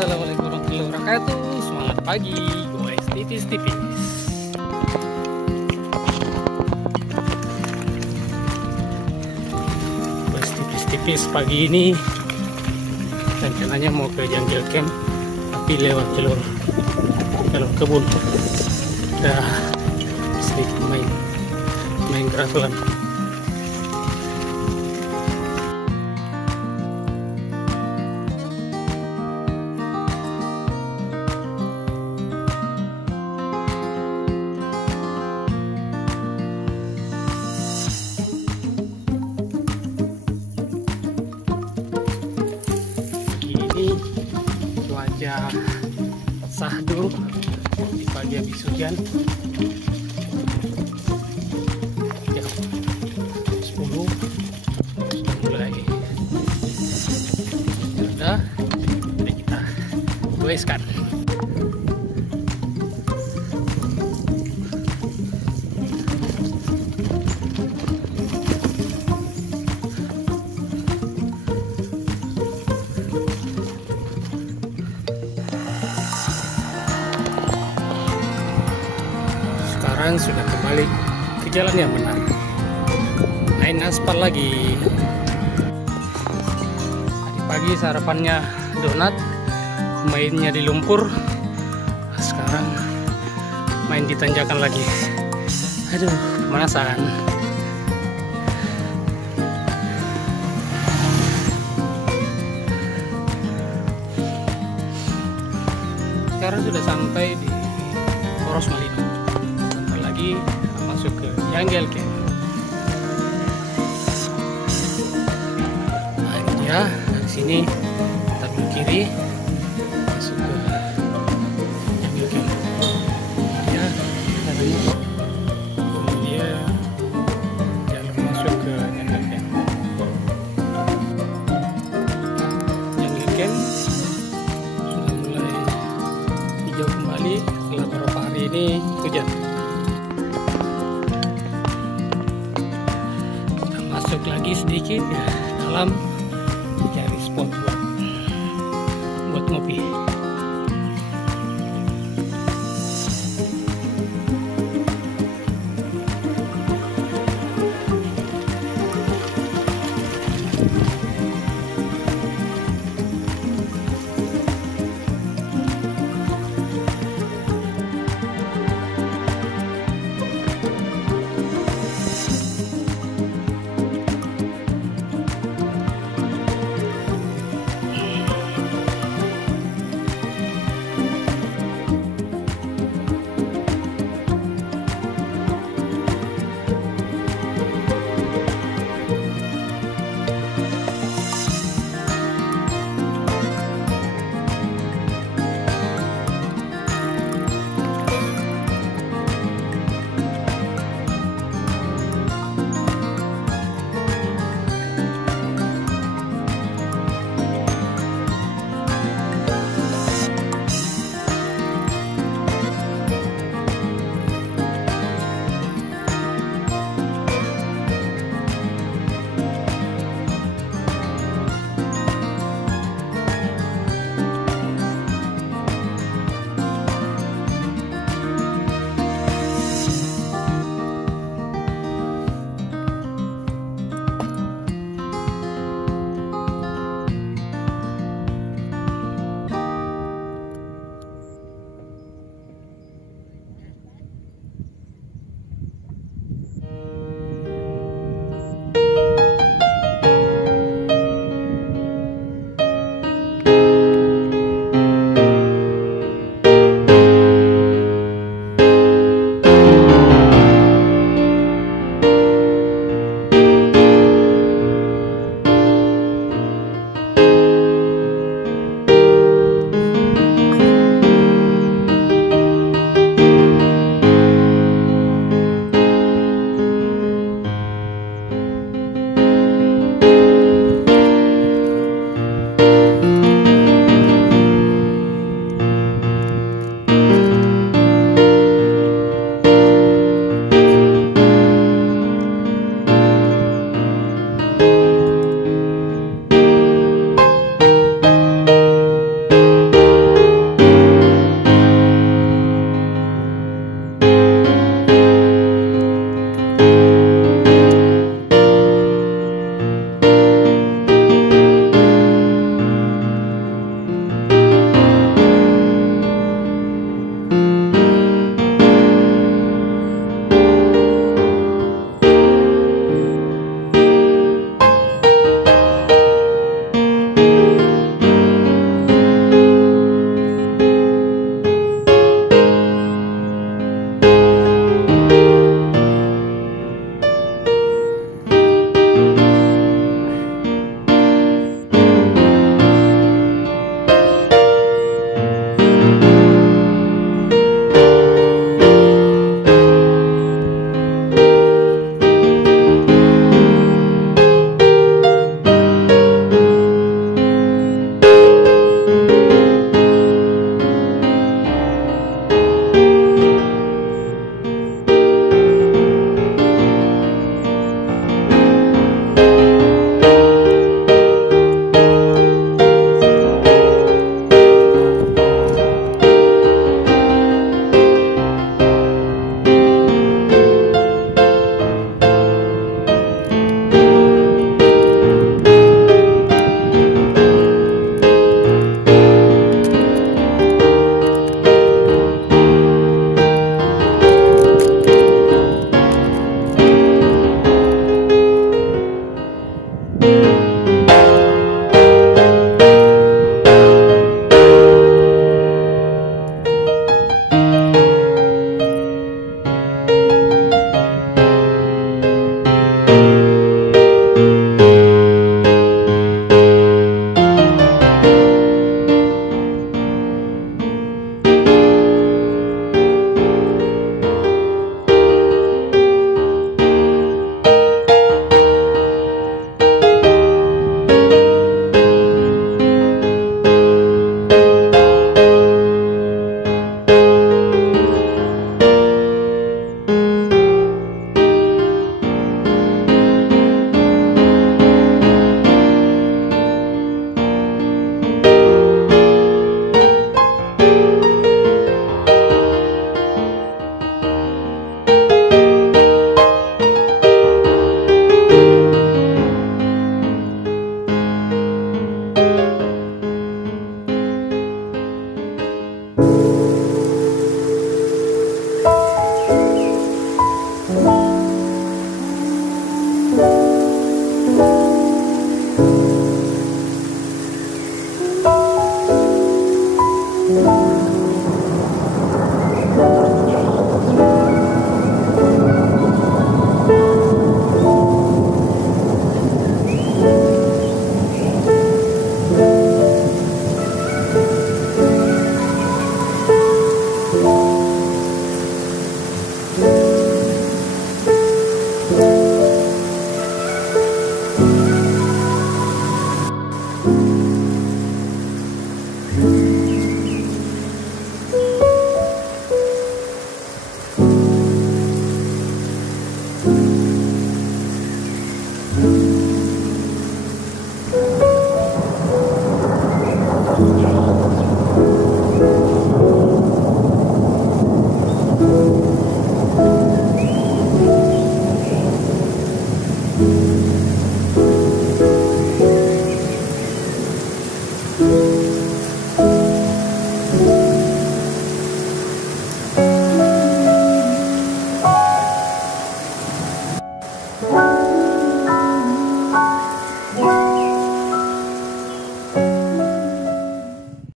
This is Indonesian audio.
Assalamualaikum warahmatullahi wabarakatuh. Semangat pagi, guys. Tipis-tipis. Guys, tipis-tipis pagi ini. Rencananya mau ke jungle camp, tapi lewat jalur kebun. Udah sedikit main kerasulan. Cuaca sahdu di pagi habis hujan jam 10 sudah mulai reda. Jadi kita goeskan. Sekarang sudah kembali ke jalan yang benar, main aspal lagi. Tadi pagi sarapannya donat, mainnya di lumpur. Sekarang main di tanjakan lagi. Aduh, pemanasan. Sekarang sudah sampai di Poros Malino. Masuk ke jungle camp. Nah ini dia, dari sini kita belok kiri masuk ke jungle camp. Ya, caranya ini dia jalan masuk ke jungle camp. Jungle camp sudah mulai hijau kembali setelah beberapa hari ini hujan. Masuk lagi sedikit ya dalam, cari spot buat ngopi.